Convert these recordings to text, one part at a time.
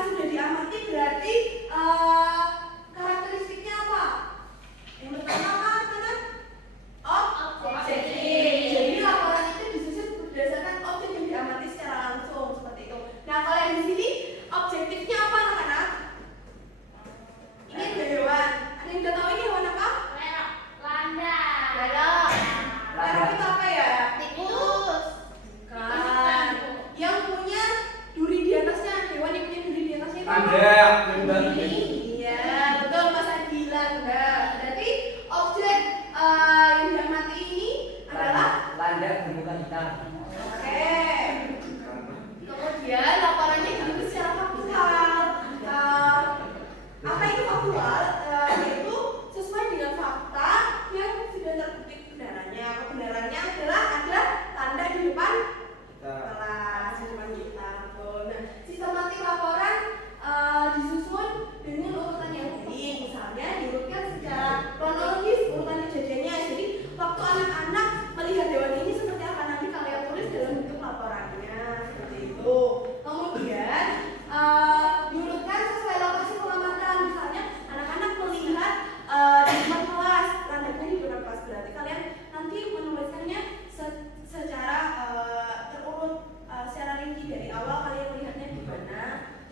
sudah diamati berarti karakteristiknya apa? Yang pertama apa kan? Objektif. Jadi laporan itu disusun berdasarkan objek yang diamati secara langsung seperti itu. Nah, kalau yang di sini objektifnya apa anak-anak? Ini ada hewan. Ada yang udah tahu ini hewan apa? Lerok itu apa ya? Tikus. Bukan. Yang punya duri di atasnya, hewan yang punya duri di atasnya itu apa? Iya, betul Mas Adilan. Nah, berarti objek yang diamati ini adalah landak bermuka hitam. oke. Kemudian laporannya ditulis secara faktual. Apa itu faktual? Yaitu sesuai dengan fakta yang sudah terbukti kebenarannya. Kebenarannya adalah ada tanda di depan kelas, di depan kita. Betul. Nah, sistematik laporan disusun dengan urutan yang unik. Misalnya diurutkan secara kronologis urutan kejadiannya. Jadi waktu anak-anak melihat hewan ini seperti apa nanti kalian tulis dalam bentuk laporannya seperti itu. Kemudian diurutkan sesuai lokasi pengamatan. Misalnya anak-anak melihat di depan kelas, landaknya di depan kelas, berarti kalian nanti menuliskannya secara terurut, secara rinci dari awal kalian melihatnya di mana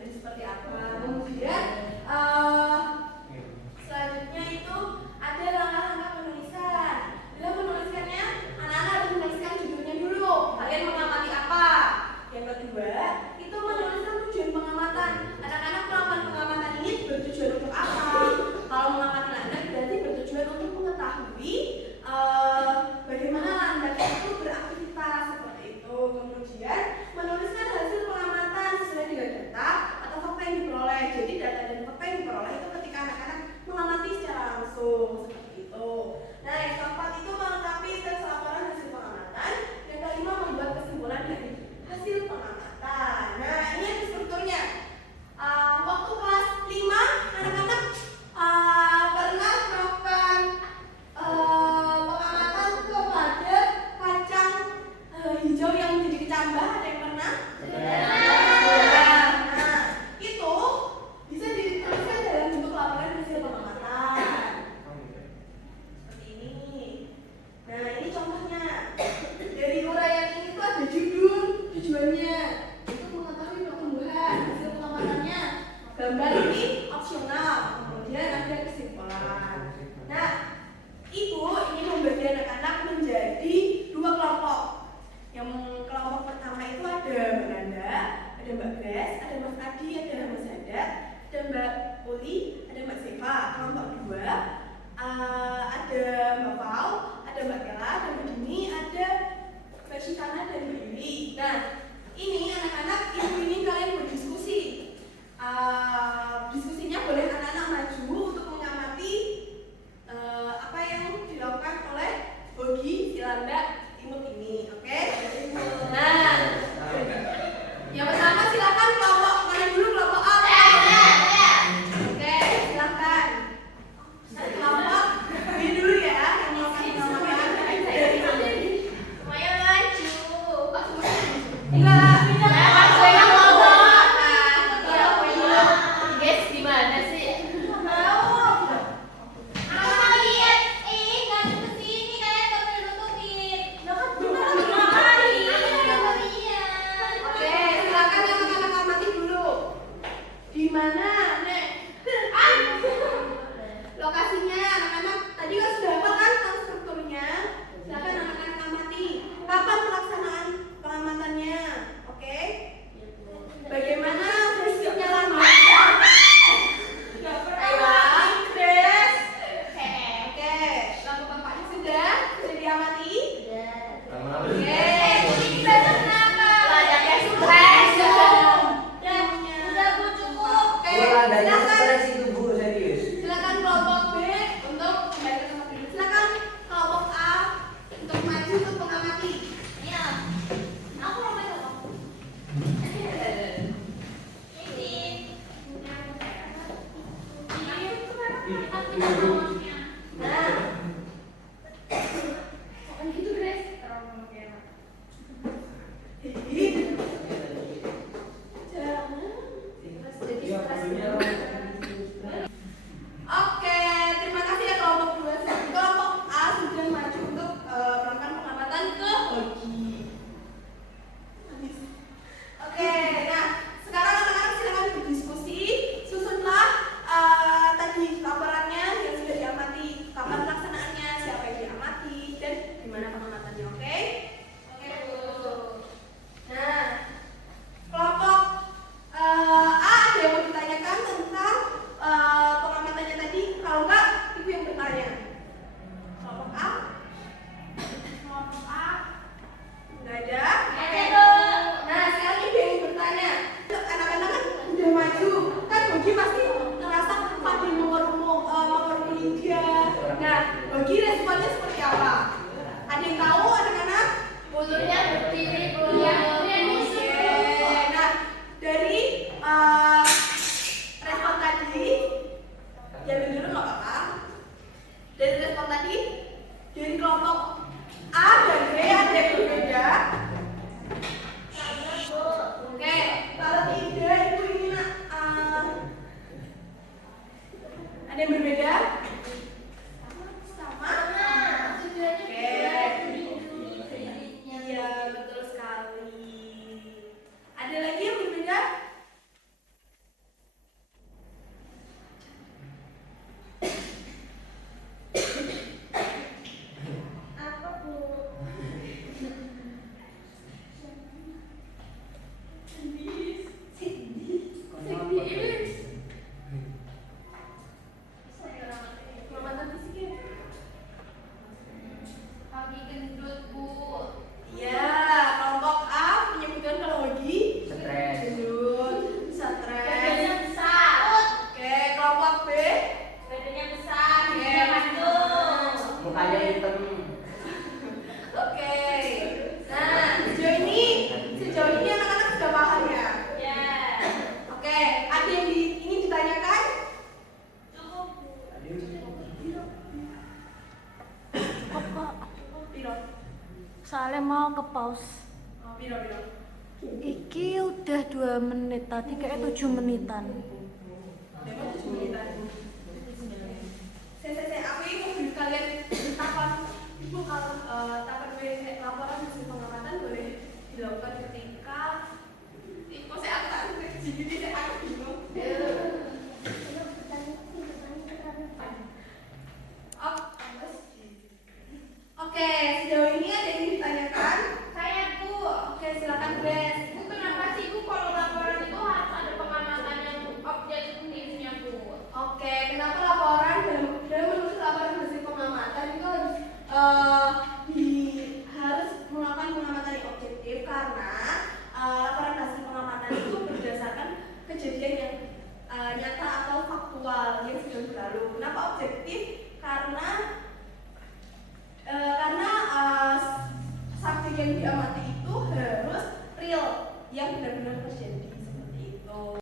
dan seperti apa. Kemudian selanjutnya itu ada langkah-langkah penulisan. Dalam menuliskannya, anak-anak harus menuliskan judulnya dulu. Kalian mengamati apa? Yang kedua, itu menuliskan tujuan pengamatan. Anak-anak melakukan pengamatan ini bertujuan untuk apa? Kalau mengamati landak berarti bertujuan untuk mengetahui bagaimana landak itu beraktivitas seperti itu. Kemudian menuliskan hasil pengamatan sesuai dengan data atau fakta yang diperoleh. Jadi data dan fakta yang diperoleh itu ketika anak-anak mengamati secara langsung seperti itu. Nah, yang keempat itu melengkapi teks laporan hasil pengamatan. Yang kelima membuat kesimpulan dari hasil pengamatan. Nah, ini ada strukturnya. Waktu kelas 5 anak-anak pernah melakukan pengamatan kepada kacang hijau yang menjadi kecambah. Ada yang pernah? Nah, itu bisa dituliskan dalam bentuk laporan hasil pengamatan seperti ini. Nah, ini contohnya. Dari uraian ini tuh ada judul, tujuannya itu mengetahui pertumbuhan, hasil pengamatannya. Gambar ini opsional. Kemudian ada kesimpulan. Nah, ibu ingin membagi anak-anak menjadi dua kelompok. Yang kelompok pertama itu ada Mbak Nanda, ada Mbak Grace, ada Mas Adi, ada Mas Hadat, ada Mbak Uli, ada Mbak Seva. Kelompok kedua ada Mbak Pau, ada Mbak Kela, ada Mbak Dini, ada Mbak Shikana dan Mbak Yuli. Nah, ini anak-anak ibu ingin kalian berdiskusi. Diskusinya boleh anak-anak maju untuk mengamati apa yang dilakukan oleh Bogi si landak imut ini, oke? Nah, yang pertama silakan kelompok mana dulu, kelompok A. Oke, silakan. Kelompok B dulu ya, yang melakukan pengamatan dari Semuanya maju. enggak. Guys, gimana sih? Oke, silakan yang anak-anak amati dulu. Di mana, Nek? Lokasinya anak-anak tadi kan sudah hafal kan strukturnya. Silakan anak-anak amati. Kapan pelaksanaan pengamatannya? Oke. Bagaimana prinsipnya lama? Des. Oke, lampu bapaknya sudah diamati? Oke. Ladaknya sukses. Udah, Udah, Bu, cukup. Oke. Oke, terima kasih ya kelompok 2. Kelompok A sudah maju untuk melakukan pengamatan ke hoki. Oke, nah sekarang anak-anak silakan berdiskusi. Susunlah tadi laporannya yang sudah diamati, kapan pelaksanaannya, siapa yang diamati, dan gimana pengamatannya. Oke? Oke, Bu. Nah, kelompok A ada yang mau ditanyakan tentang pengamatannya tadi? Kalau enggak, Ibu yang bertanya. Kelompok A? Kelompok A? Enggak ada? Oke. Nah, sekarang Ibu yang bertanya. Anak-anak kan udah maju, kan Bogi pasti ngerasa pasti mengerumuni dia. Nah, Bogi responnya seperti apa? Ada yang tahu anak-anak? Bulunya berdiri, Bu. Iya. Nah, dari respon tadi, diambil dulu nggak apa-apa. Dari respon tadi, dari kelompok A dan B ada yang berbeda. Oke, kalau tidak Ibu ingin ada yang berbeda? Sama? Oke. Iya, betul sekali. Ada lagi yang berbeda? Apa, Bu? Pengamatan fisiknya? Kaki gendut, Bu. Iya, kelompok A menyebutkan kalau Bogi Stres. gendut, Badannya stres. besar. Oke, kelompok B. Badannya besar, Oke. giginya mandul. Mukanya hitam. Oke. Nah, sejauh ini anak-anak sudah paham ya? Ya. Oke, ada yang ingin ditanyakan? Cukup, Bu. Piro? Soalnya mau ke pause. Oh, piro. Iki udah 2 menit, tadi kayak 7 menitan. Dapat 7 menitan. Aku ini mau beri kalian tahapan. Ibu kalau tahapan laporan hasil pengamatan boleh dilakukan ketika kok saya akan jadi saya akan bingung. Oke, sejauh ini ada yang ditanyakan? Saya, Bu. Oke, silakan Grace. Bu, kenapa sih, Bu, kalau laporan itu harus ada pengamatannya objektifnya, Bu? Oke, kenapa laporan dalam menulis laporan hasil pengamatan itu harus melakukan pengamatan yang objektif karena laporan hasil pengamatan itu berdasarkan kejadian yang nyata atau faktual yang sudah berlalu. Kenapa objektif? Karena saksi yang diamati itu harus real, yang benar-benar terjadi.